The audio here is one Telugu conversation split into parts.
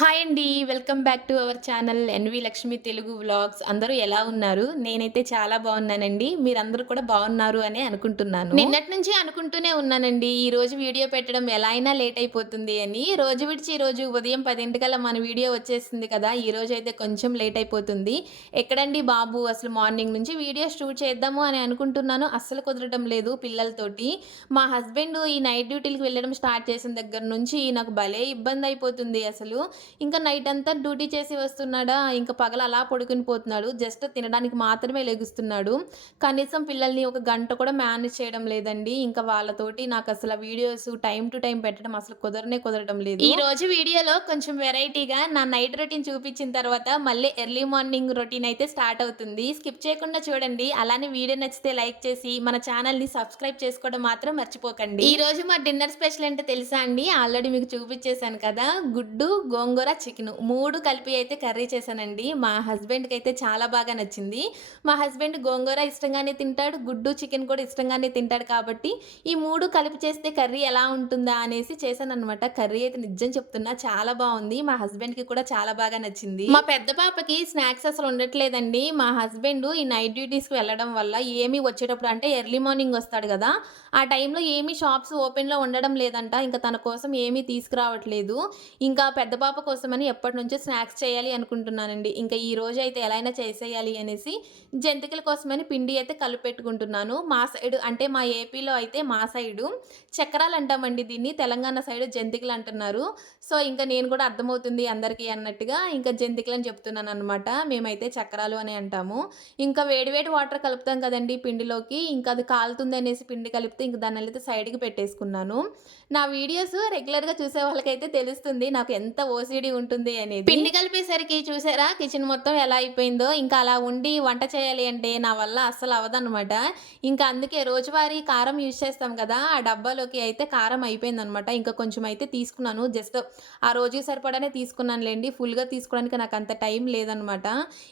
హాయ్ అండి. Welcome back to our channel N V Lakshmi Telugu vlogs. అందరూ ఎలా ఉన్నారు? నేనైతే చాలా బాగున్నానండి. మీరందరూ కూడా బాగున్నారు అనే అనుకుంటున్నాను. నిన్నటి నుంచి అనుకుంటూనే ఉన్నానండి. ఈరోజు వీడియో పెట్టడం ఎలా అయినా లేట్ అయిపోతుంది అని. రోజు విడిచి ఈరోజు ఉదయం 10:00కల్లా మన వీడియో వచ్చేసింది కదా! ఈరోజు అయితే కొంచెం లేట్ అయిపోతుంది. ఎక్కడండి బాబు అసలు మార్నింగ్ నుంచి వీడియో షూట్ చేద్దాము అని అనుకుంటున్నాను. అస్సలు కుదరడం లేదు పిల్లలతోటి. మా హస్బెండ్ ఈ నైట్ డ్యూటీలకి వెళ్ళడం స్టార్ట్ చేసిన దగ్గర నుంచి నాకు భలే ఇబ్బంది అయిపోతుంది అసలు. ఇంకా నైట్ అంతా డ్యూటీ చేసి వస్తున్నాడా, ఇంక పగలు అలా పడుకొని పోతున్నాడు. జస్ట్ తినడానికి మాత్రమే లెగుస్తున్నాడు. కనీసం పిల్లల్ని ఒక గంట కూడా మేనేజ్ చేయడం లేదండి. ఇంకా వాళ్ళతోటి నాకసల వీడియోస్ టైమ్ టు టైమ్ పెట్టడం అసలు కుదరడం లేదు. ఈ రోజు వీడియోలో కొంచెం వెరైటీగా నా నైట్ రొటీన్ చూపించిన తర్వాత మళ్ళీ ఎర్లీ మార్నింగ్ రొటీన్ అయితే స్టార్ట్ అవుతుంది. స్కిప్ చేయకుండా చూడండి. అలానే వీడియో నచ్చితే లైక్ చేసి మన ఛానల్‌ని సబ్స్క్రైబ్ చేసుకోవడం మాత్రం మర్చిపోకండి. ఈ రోజు మా డిన్నర్ స్పెషల్ ఏంటో తెలుసా అండి? ఆల్రెడీ మీకు చూపించేసాను కదా! గుడ్డు, గోంగూర, చికెను 3 కలిపి అయితే కర్రీ చేశానండి. మా హస్బెండ్‌కి అయితే చాలా బాగా నచ్చింది. మా హస్బెండ్ గోంగూర ఇష్టంగానే తింటాడు. గుడ్డు, చికెన్ కూడా ఇష్టంగానే తింటాడు కాబట్టి ఈ 3 కలిపి చేస్తే కర్రీ ఎలా ఉంటుందా అనేసి చేశాననమాట. కర్రీ అయితే నిజం చెప్తున్నా చాలా బావుంది. మా హస్బెండ్‌కి కూడా చాలా బాగా నచ్చింది. మా పెద్ద పాపకి స్నాక్స్ అసలు ఉండట్లేదండి. మా హస్బెండ్ ఈ నైట్ డ్యూటీస్‌కి వెళ్ళడం వల్ల ఏమి వచ్చేటప్పుడు అంటే ఎర్లీ మార్నింగ్ వస్తాడు గదా! ఆ టైంలో ఏమి షాప్స్ ఓపెన్‌లో ఉండడం లేదంట. ఇంక తన కోసం ఏమీ తీసుకురావట్లేదు. ఇంకా పెద్ద పాప కోసమని ఎప్పటినుంచో స్నాక్స్ చేయాలి అనుకుంటున్నానండి. ఇంకా ఈ రోజైతే ఎలా అయినా చేసేయాలి అనేసి జంతికల కోసమని పిండి అయితే కలిపెట్టుకుంటున్నాను. మా సైడు అంటే మా ఏపీలో అయితే మా సైడు చక్రాలు అంటామండి దీన్ని. తెలంగాణ సైడు జంతికలు అంటున్నారు. సో, ఇంక నేను కూడా అర్థమవుతుంది అందరికీ అన్నట్టుగా ఇంకా జంతికలని చెప్తున్నాననమాట. మేమైతే చక్రాలు అని అంటాము. ఇంకా వేడి వేడి వాటర్ కలుపుతాం కదండీ పిండిలోకి. ఇంకా అది కాలుతుందనేసి పిండి కలిపితే ఇంక దాన్నెళ్ళైతే సైడ్‌కి పెట్టేసుకున్నాను. నా వీడియోస్ రెగ్యులర్‌గా చూసే వాళ్ళకైతే తెలుస్తుంది నాకు ఎంత ఓసీడీ ఉంటుంది అనేది. పిండి కలిపేసరికి చూసారా కిచెన్ మొత్తం ఎలా అయిపోయిందో. ఇంకా అలా ఉండి వంట చేయాలి అంటే నా వల్ల అస్సలు అవ్వదనమాట. ఇంకా అందుకే రోజువారీ కారం యూజ్ చేస్తాం కదా! ఆ డబ్బాలోకి అయితే కారం అయిపోయిందనమాట. ఇంకా కొంచెం అయితే తీసుకున్నాను. జస్ట్ ఆ రోజుకి సరిపడానే తీసుకున్నానులెండి. ఫుల్‌గా తీసుకోవడానికి నాకు అంత టైం లేదనమాట.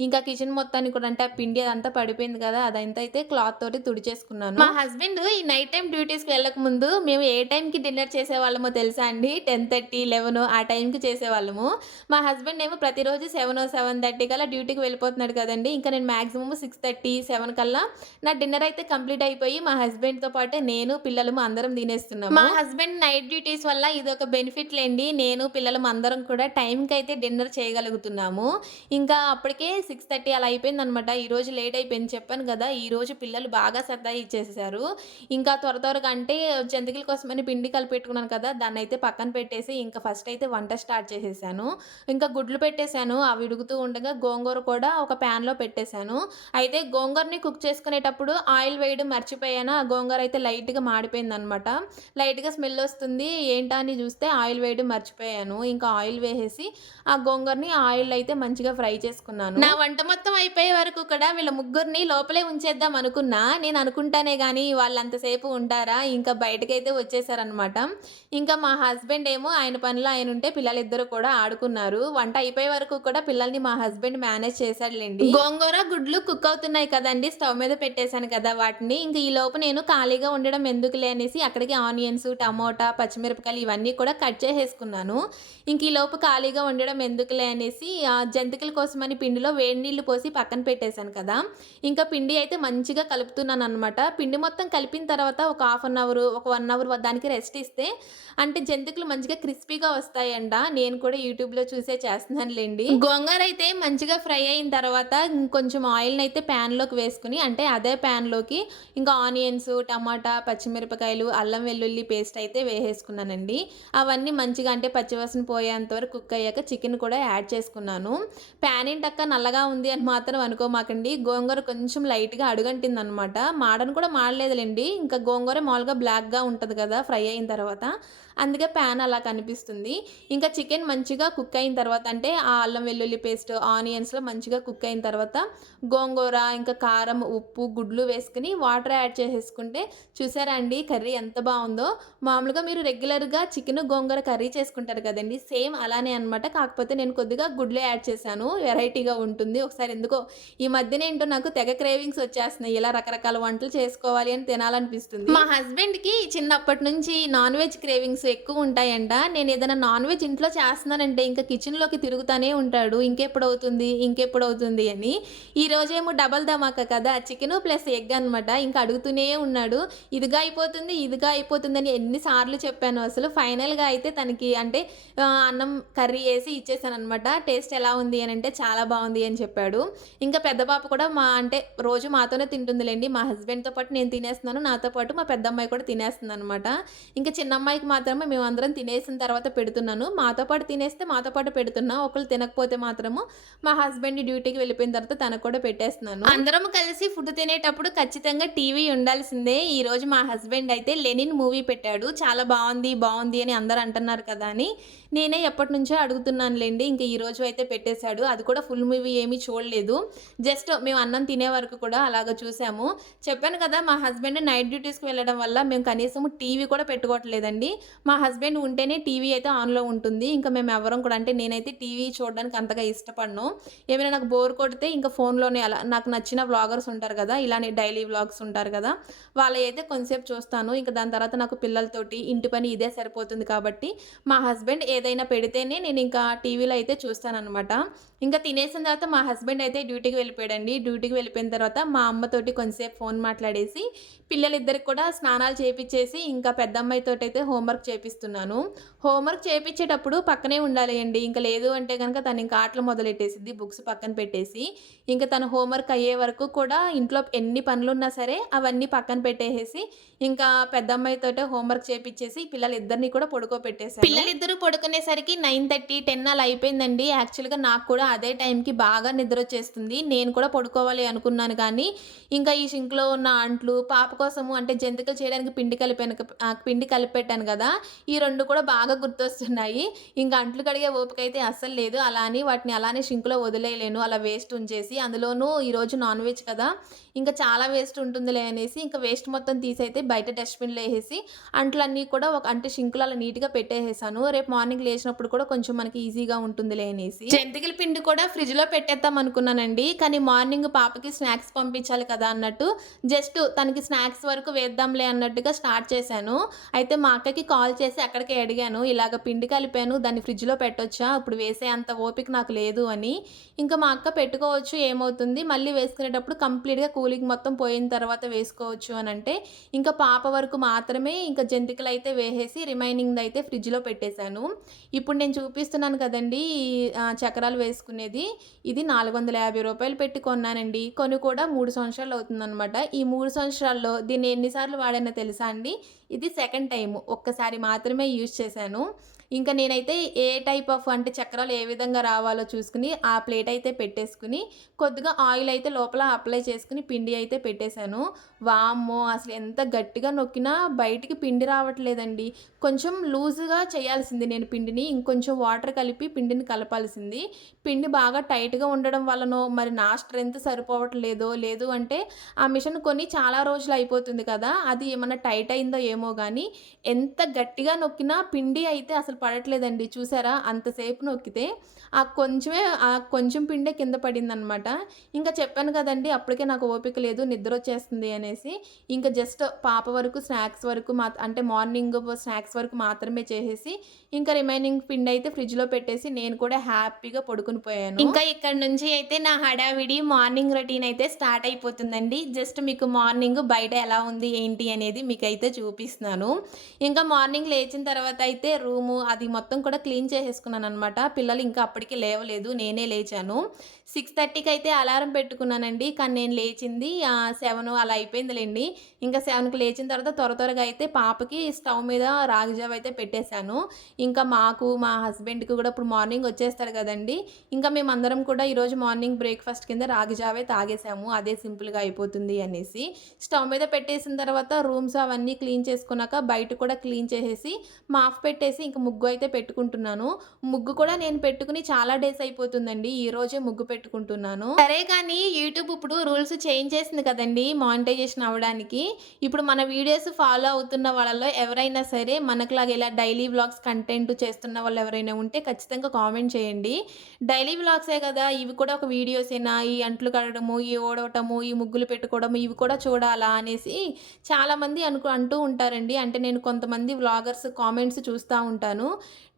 ఇంకా కిచెన్ మొత్తాన్ని కూడా అంటే ఆ పిండి అదంతా పడిపోయింది కదా! అదంతా అయితే క్లాత్ తోటి తుడిచేసుకున్నాను. మా హస్బెండ్ ఈ నైట్ టైమ్ డ్యూటీస్‌కి వెళ్ళకముందు మేము ఏ టైంకి డిన్నర్ చేసేవాళ్ళమో తెలుసా అండి? 10:30, 11 ఆ టైంకి చేసేవాళ్ళము. మా హస్బెండ్ ఏమో ప్రతిరోజు 7, 7:30 కల్లా డ్యూటీకి వెళ్ళిపోతున్నాడు కదండీ! ఇంకా నేను మాక్సిమం 6:30, 7 కల్లా నా డిన్నర్ అయితే కంప్లీట్ అయిపోయి మా హస్బెండ్‌తో పాటే నేను, పిల్లలము అందరం తినేస్తున్నాము. మా హస్బెండ్ నైట్ డ్యూటీస్ వల్ల ఇదొక బెనిఫిట్ లేండి. నేను, పిల్లలం అందరం కూడా టైంకయితే డిన్నర్ చేయగలుగుతున్నాము. ఇంకా అప్పటికే 6:30 అలా అయిపోయిందనమాట. ఈరోజు లేట్ అయిపోయింది చెప్పాను గదా! ఈరోజు పిల్లలు బాగా సతాయిచ్చేసేశారు. ఇంకా త్వరగా అంటే జంతికల కోసమని పిండి కలిపెట్టుకున్నాను కదా! దాన్నయితే పక్కన పెట్టేసి ఇంకా ఫస్ట్ అయితే వంట స్టార్ట్ చేసేసాను. ఇంకా గుడ్లు పెట్టేసాను. అవి ఉడుకుతూ ఉండగా గోంగూర కూడా ఒక ప్యాన్‌లో పెట్టేసాను. అయితే గోంగూరని కుక్ చేసుకునేటప్పుడు ఆయిల్ వేయడం మర్చిపోయాను. ఆ గోంగూర అయితే లైట్‌గా మాడిపోయిందనమాట. లైట్‌గా స్మెల్ వస్తుంది. ఏంటా అని చూస్తే ఆయిల్ వేయడం మర్చిపోయాను. ఇంకా ఆయిల్ వేసేసి ఆ గోంగూరని ఆయిల్‌లో అయితే మంచిగా ఫ్రై చేసుకున్నాను. నా వంట మొత్తం అయిపోయే వరకు కూడా వీళ్ళ ముగ్గురిని లోపలే ఉంచేద్దాం అనుకున్నా. నేను అనుకుంటానే గానీ వాళ్ళంతసేపు ఉంటారా? ఇంకా బయటకైతే వచ్చేసారనమాట. ఇంకా మా హస్బెండ్ ఏమో ఆయన పనిలో ఆయనుంటే పిల్లలిద్దరూ కూడా ఆడుకున్నారు. వంట అయిపోయే వరకు కూడా పిల్లల్ని మా హస్బెండ్ మేనేజ్ చేశాడులెండి. గోంగూర, గుడ్లు కుక్ అవుతున్నాయి కదండీ! స్టవ్ మీద పెట్టేసాను కదా వాటిని. ఇంక ఈలోపు నేను ఖాళీగా ఉండడం ఎందుకులే అనేసి అక్కడికి ఆనియన్స్, టమోటా, పచ్చిమిరపకాయలు ఇవన్నీ కూడా కట్ చేసేసుకున్నాను. ఇంక ఈలోపు ఖాళీగా ఉండడం ఎందుకులే అనేసి జంతికల కోసమని పిండిలో వేడి నీళ్లు పోసి పక్కన పెట్టేసాను కదా! ఇంకా పిండి అయితే మంచిగా కలుపుతున్నాననమాట. పిండి మొత్తం కలిపిన తర్వాత ఒక హాఫ్ అన్ అవర్, ఒక 1 అవర్ దానికి రెస్ట్ ఇస్తే అంటే జంతికలు మంచిగా క్రిస్పీగా వస్తాయంట. నేను కూడా యూట్యూబ్‌లో చూసే చేస్తున్నానులెండి. గోంగూర అయితే మంచిగా ఫ్రై అయిన తర్వాత ఇంకొంచెం ఆయిల్‌నైతే ప్యాన్‌లోకి వేసుకొని అంటే అదే ప్యాన్‌లోకి ఇంకా ఆనియన్స్, టమాటా, పచ్చిమిరపకాయలు, అల్లం వెల్లుల్లి పేస్ట్ అయితే వేసేసుకున్నానండి. అవన్నీ మంచిగా అంటే పచ్చివాసన పోయేంత వరకు కుక్ అయ్యాక చికెన్ కూడా యాడ్ చేసుకున్నాను. ప్యాన్ ఏంటక్క నల్లగా ఉంది అని మాత్రం అనుకోమాకండి. గోంగూర కొంచెం లైట్‌గా అడుగంటిందనమాట. మాడను కూడా మాడలేదులెండి. ఇంకా గోంగూర మామూలుగా బ్లాక్‌గా ఉంటది కదా! ఫ్రై అయిన తర్వాత. అందుకే ప్యాన్ అలా కనిపిస్తుంది. ఇంకా చికెన్ మంచిగా కుక్ అయిన తర్వాత అంటే ఆ అల్లం వెల్లుల్లి పేస్ట్, ఆనియన్స్‌లో మంచిగా కుక్ అయిన తర్వాత గోంగూర, ఇంకా కారం, ఉప్పు, గుడ్లు వేసుకొని వాటర్ యాడ్ చేసేసుకుంటే చూసారా అండి కర్రీ ఎంత బావుందో. మామూలుగా మీరు రెగ్యులర్‌గా చికెను, గోంగూర కర్రీ చేసుకుంటారు కదండీ! సేమ్ అలానే అనమాట. కాకపోతే నేను కొద్దిగా గుడ్లు యాడ్ చేశాను. వెరైటీగా ఉంటుంది. ఒకసారి ఎందుకో ఈ మధ్యన ఏంటో నాకు తెగ క్రేవింగ్స్ వచ్చేస్తున్నాయి. ఇలా రకరకాల వంటలు చేసుకోవాలి అని తినాలనిపిస్తుంది. మా హస్బెండ్‌కి చిన్నప్పటి నుంచి నాన్ వెజ్ క్రేవింగ్స్ క్రేవింగ్స్ ఎక్కువ ఉంటాయంట. నేను ఏదైనా నాన్ వెజ్ ఇంట్లో చేస్తున్నానంటే ఇంకా కిచెన్‌లోకి తిరుగుతానే ఉంటాడు. ఇంకెప్పుడవుతుంది? ఇంకెప్పుడవుతుంది అని. ఈరోజేమో డబల్ ధమాకా కదా! చికెను ప్లస్ ఎగ్ అనమాట. ఇంకా అడుగుతూనే ఉన్నాడు. ఇదిగా అయిపోతుంది, ఇదిగా అయిపోతుందని ఎన్ని సార్లు చెప్పానో అసలు. ఫైనల్‌గా అయితే తనకి అంటే అన్నం కర్రీ ఏసి ఇచ్చేసాననమాట. టేస్ట్ ఎలా ఉంది అనంటే చాలా బావుంది అని చెప్పాడు. ఇంకా పెద్ద పాప కూడా అంటే రోజు మాతోనే తింటుందిలెండి. మా హస్బెండ్‌తో పాటు నేను తినేస్తున్నాను. నాతో పాటు మా పెద్దమ్మాయి కూడా తినేస్తుందనమాట. ఇంకా చిన్నమ్మాయికి మాత్రమే మేమందరం తినేసిన తర్వాత పెడుతున్నాను. మాతో పాటు తినేస్తే మాతో పాటు పెడుతున్నా. ఒకళ్ళు తినకపోతే మాత్రము మా హస్బెండ్ డ్యూటీకి వెళ్ళిపోయిన తర్వాత తనకు కూడా పెట్టేస్తున్నాను. అందరం కలిసి ఫుడ్ తినేటప్పుడు ఖచ్చితంగా టీవీ ఉండాల్సిందే. ఈరోజు మా హస్బెండ్ అయితే 'లెనిన్' మూవీ పెట్టాడు. చాలా బావుంది, బావుంది అని అందరూ అంటున్నారు కదా అని నేనే ఎప్పటినుంచో అడుగుతున్నానులెండి. ఇంక ఈరోజు అయితే పెట్టేశాడు. అది కూడా ఫుల్ మూవీ ఏమీ చూడలేదు. జస్ట్ మేము అన్నం తినే వరకు కూడా అలాగ చూసాము. చెప్పాను కదా! మా హస్బెండ్ నైట్ డ్యూటీస్‌కి వెళ్ళడం వల్ల మేము కనీసం టీవీ కూడా పెట్టుకోవట్లేదండి. మా హస్బెండ్ ఉంటేనే టీవీ అయితే ఆన్‌లో ఉంటుంది. ఇంకా మేమెవ్వరం కూడా అంటే నేనైతే టీవీ చూడడానికి అంతగా ఇష్టపడను. ఏమైనా నాకు బోర్ కొడితే ఇంకా ఫోన్‌లోనే అలా నాకు నచ్చిన వ్లాగర్స్ ఉంటారు కదా! ఇలానే డైలీ వ్లాగ్స్ ఉంటారు కదా! వాళ్ళయైతే కొంతసేపు చూస్తాను. ఇంక దాని తర్వాత నాకు పిల్లలతోటి ఇంటి పని ఇదే సరిపోతుంది కాబట్టి మా హస్బెండ్ ఏదైనా పెడితేనే నేనింకా టీవీలో అయితే చూస్తాననమాట. ఇంకా తినేసిన తర్వాత మా హస్బెండ్ అయితే డ్యూటీకి వెళ్ళిపోయాడండి. డ్యూటీకి వెళ్ళిపోయిన తర్వాత మా అమ్మతోటి కొంతసేపు ఫోన్ మాట్లాడేసి, పిల్లలిద్దరికి కూడా స్నానాలు చేపిచ్చేసి, ఇంకా పెద్దమ్మాయితోటైతే హోంవర్క్ చేపిస్తున్నాను. హోంవర్క్ చేపిచ్చేటప్పుడు పక్కనే ఉండాలి అండి. ఇంక లేదు అంటే గనక తనింక ఆటలు మొదలెట్టేసిద్ది బుక్స్ పక్కన పెట్టేసి. ఇంక తను హోంవర్క్ అయ్యే వరకు కూడా ఇంట్లో ఎన్ని పనులున్నా సరే అవన్నీ పక్కన పెట్టేసేసి, ఇంకా పెద్దమ్మాయితోటే హోంవర్క్ చేపిచ్చేసి పిల్లలిద్దరిని కూడా పడుకోబెట్టేసాను. పిల్లలిద్దరూ పడుకునేసరికి 9:30, 10 అలా అయిపోయిందండి. యాక్చువల్‌గా నాకు కూడా అదే టైంకి బాగా నిద్రొచ్చేస్తుంది. నేను కూడా పడుకోవాలి అనుకున్నాను కానీ, ఇంకా ఈ సింక్‌లో ఉన్న అంట్లు, పాప కోసము అంటే జంతికలు చేయడానికి పిండి కలిపెట్టాను గదా! ఈ 2 కూడా బాగా గుర్తొస్తున్నాయి. ఇంక అంట్లు కడిగే ఓపికైతే అస్సలు లేదు. అలా అని వాటిని అలానే సింక్‌లో వదిలేయలేను. అలా వేస్ట్ ఉంచేసి. అందులోనూ ఈరోజు నాన్ వెజ్ కదా! ఇంకా చాలా వేస్ట్ ఉంటుందిలే అనేసి, ఇంకా వేస్ట్ మొత్తం తీసైతే బయట డస్ట్‌బిన్‌లో ఏసేసి, అంట్లన్నీ కూడా అంటే సింక్‌లో అలా నీట్‌గా పెట్టేసేసాను. రేపు మార్నింగ్ లేచినప్పుడు కూడా కొంచెం మనకి ఈజీగా ఉంటుందిలే అనేసి. జంతికల పిండి కూడా ఫ్రిడ్జ్‌లో పెట్టేద్దాం అనుకున్నానండి. కానీ మార్నింగ్ పాపకి స్నాక్స్ పంపించాలి కదా అన్నట్టు, జస్ట్ తనకి స్నాక్స్ వరకు వేద్దాంలే అన్నట్టుగా స్టార్ట్ చేశాను. అయితే మా అక్కకి కాల్ చేసి అక్కడికే అడిగాను. ఇలాగ పిండి కలిపాను దాన్ని ఫ్రిడ్జ్‌లో పెట్టొచ్చా? ఇప్పుడు వేసే అంత ఓపిక నాకు లేదు అని. ఇంకా మా అక్క పెట్టుకోవచ్చు ఏమవుతుంది, మళ్ళీ వేసుకునేటప్పుడు కంప్లీట్‌గా కూలింగ్ మొత్తం పోయిన తర్వాత వేసుకోవచ్చు అనంటే, ఇంకా పాప వరకు మాత్రమే ఇంకా జంతికలైతే వేసేసి రిమైనింగ్‌దయితే ఫ్రిడ్జ్‌లో పెట్టేశాను. ఇప్పుడు నేను చూపిస్తున్నాను కదండీ! చక్రాలు వేసుకునేది. ఇది రూ. 450 పెట్టి కొన్నానండి. కొని కూడా 3 సంవత్సరాలు అవుతుందనమాట. ఈ 3 సంవత్సరాల్లో దీన్ని ఎన్ని సార్లు వాడానో తెలుసా అండి? ఇది సెకండ్ టైము. ఒక్కసారి మాత్రమే యూజ్ చేశాను. ఇంకా నేనైతే ఏ టైప్ ఆఫ్ అంటే చక్రాలు ఏ విధంగా రావాలో చూసుకొని, ఆ ప్లేట్ అయితే పెట్టేసుకొని, కొద్దిగా ఆయిల్ అయితే లోపల అప్లై చేసుకొని, పిండి అయితే పెట్టేశాను. వామ్మో! అసలు ఎంత గట్టిగా నొక్కినా బయటికి పిండి రావట్లేదండి. కొంచెం లూజుగా చేయాల్సింది నేను పిండిని. ఇంకొంచెం వాటర్ కలిపి పిండిని కలపాల్సింది. పిండి బాగా టైట్‌గా ఉండడం వల్లనో, మరి నా స్ట్రెంత్ సరిపోవట్లేదో, లేదు అంటే ఆ మిషన్ కొని చాలా రోజులు అయిపోతుంది కదా! అది ఏమన్నా టైట్ అయిందో ఏమో గానీ, ఎంత గట్టిగా నొక్కినా పిండి అయితే అసలు పడట్లేదండి. చూసారా? అంతసేపు నొక్కితే ఆ కొంచెం పిండే కింద పడిందనమాట. ఇంకా చెప్పాను కదండీ! అప్పటికే నాకు ఓపిక లేదు నిద్రొచ్చేస్తుంది అనేసి. ఇంక జస్ట్ పాప వరకు స్నాక్స్ వరకు అంటే మార్నింగ్ స్నాక్స్ వరకు మాత్రమే చేసేసి, ఇంకా రిమైనింగ్ పిండయితే ఫ్రిడ్జ్‌లో పెట్టేసి నేను కూడా హ్యాపీగా పడుకొని పోయాను. ఇంకా ఇక్కడి నుంచి అయితే నా హడావిడి మార్నింగ్ రొటీన్ అయితే స్టార్ట్ అయిపోతుందండి. జస్ట్ మీకు మార్నింగ్ బయట ఎలా ఉంది ఏంటి అనేది మీకైతే చూపిస్తున్నాను. ఇంకా మార్నింగ్ లేచిన తర్వాత అయితే రూము అది మొత్తం కూడా క్లీన్ చేసేసుకున్నాననమాట. పిల్లలు ఇంకా అప్పటికి లేవలేదు. నేనే లేచాను. 6:30కి అయితే అలారం పెట్టుకున్నానండి. కానీ నేను లేచింది 7 అలా అయిపోయిందిలెండి. ఇంకా 7కి లేచిన తర్వాత త్వరగా అయితే పాపకి స్టవ్ మీద రాగి జావ అయితే పెట్టేశాను. ఇంకా మాకు, మా హస్బెండ్‌కి కూడా ఇప్పుడు మార్నింగ్ వచ్చేస్తాడు కదండీ! ఇంకా మేమందరం కూడా ఈరోజు మార్నింగ్ బ్రేక్‌ఫాస్ట్ కింద రాగి జావే తాగేసాము. అదే సింపుల్‌గా అయిపోతుంది అనేసి. స్టవ్ మీద పెట్టేసిన తర్వాత రూమ్స్ అవన్నీ క్లీన్ చేసుకున్నాక బయట కూడా క్లీన్ చేసేసి, మాప్ పెట్టేసి ఇంక ముగ్గు ముగ్గు అయితే పెట్టుకుంటున్నాను. ముగ్గు కూడా నేను పెట్టుకుని చాలా డేస్ అయిపోతుందండి. ఈ రోజే ముగ్గు పెట్టుకుంటున్నాను. సరే కానీ యూట్యూబ్ ఇప్పుడు రూల్స్ చేంజ్ చేసింది కదండీ! మానిటైజేషన్ అవ్వడానికి. ఇప్పుడు మన వీడియోస్ ఫాలో అవుతున్న వాళ్ళలో ఎవరైనా సరే మనకులాగా ఇలా డైలీ వ్లాగ్స్ కంటెంట్ చేస్తున్న వాళ్ళు ఎవరైనా ఉంటే ఖచ్చితంగా కామెంట్ చేయండి. డైలీ వ్లాగ్సే కదా! ఇవి కూడా ఒక వీడియోసేనా? ఈ అంట్లు కడగడము, ఈ ఊడవటము, ఈ ముగ్గులు పెట్టుకోవడము ఇవి కూడా చూడాలా అనేసి చాలామంది అంటూ ఉంటారండి. అంటే నేను కొంతమంది వ్లాగర్స్ కామెంట్స్ చూస్తా ఉంటాను.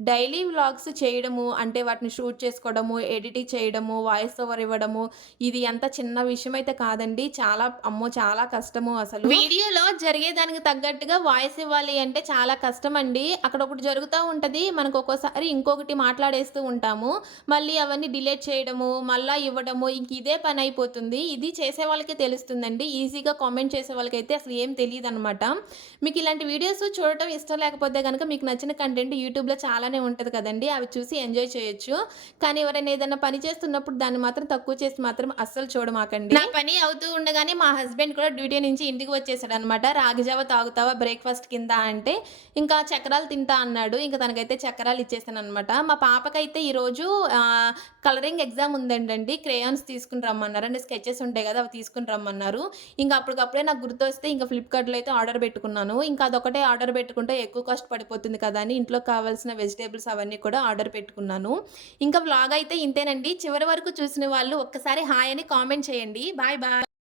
డైలీ వ్లాగ్స్ చేయడము అంటే వాటిని షూట్ చేసుకోవడము, ఎడిటింగ్ చేయడము, వాయిస్ ఓవర్ ఇవ్వడము ఇది అంత చిన్న విషయం అయితే కాదండి. చాలా అమ్మో! చాలా కష్టము అసలు. వీడియోలో జరిగేదానికి తగ్గట్టుగా వాయిస్ ఇవ్వాలి అంటే చాలా కష్టమండి. అక్కడ ఒకటి జరుగుతా ఉంటది. మనకు ఒక్కోసారి ఇంకొకటి మాట్లాడేస్తూ ఉంటాము. మళ్ళీ అవన్నీ డిలీట్ చేయడము, మళ్ళా ఇవ్వడము ఇంక ఇదే పనైపోతుంది. ఇది చేసే వాళ్ళకే తెలుస్తుందండి. ఈజీగా కామెంట్ చేసే వాళ్ళకైతే అసలు ఏం తెలీదనమాట. మీకు ఇలాంటి వీడియోస్ చూడటం ఇష్టం లేకపోతే గనక మీకు నచ్చిన కంటెంట్ యూట్యూబ్‌లో చాలానే ఉంటది కదండీ! అవి చూసి ఎంజాయ్ చేయొచ్చు. కానీ ఎవరైనా ఏదైనా పని చేస్తున్నప్పుడు దాన్ని మాత్రం తక్కువ చేసి మాత్రం అస్సలు చూడమాకండి. నా పని అవుతూ ఉండగానే మా హస్బెండ్ కూడా డ్యూటీ నుంచి ఇంటికి వచ్చేసాడనమాట. రాగి జావ తాగుతావా బ్రేక్‌ఫాస్ట్ కింద అంటే, ఇంకా చక్రాలు తింటా అన్నాడు. ఇంక తనకైతే చక్రాలు ఇచ్చేసాననమాట. మా పాపకైతే ఈరోజు కలరింగ్ ఎగ్జామ్ ఉందంటండి. క్రేయాన్స్ తీసుకొని రమ్మన్నారు. అంటే స్కెచెస్ ఉంటాయి కదా! అవి తీసుకొని రమ్మన్నారు. ఇంక అప్పటికప్పుడే నాకు గుర్తొస్తే ఇంక ఫ్లిప్‌కార్ట్‌లో అయితే ఆర్డర్ పెట్టుకున్నాను. ఇంకా అదొకటే ఆర్డర్ పెట్టుకుంటే ఎక్కువ కాస్ట్ పడిపోతుంది కదా అని ఇంట్లోకి కావాల్సిన వెజిటబుల్స్ అవన్నీ కూడా ఆర్డర్ పెట్టుకున్నాను. ఇంకా వ్లాగ్ అయితే ఇంతేనండి. చివరి వరకు చూసిన వాళ్ళు ఒక్కసారి హాయ్ అని కామెంట్ చేయండి. Bye bye.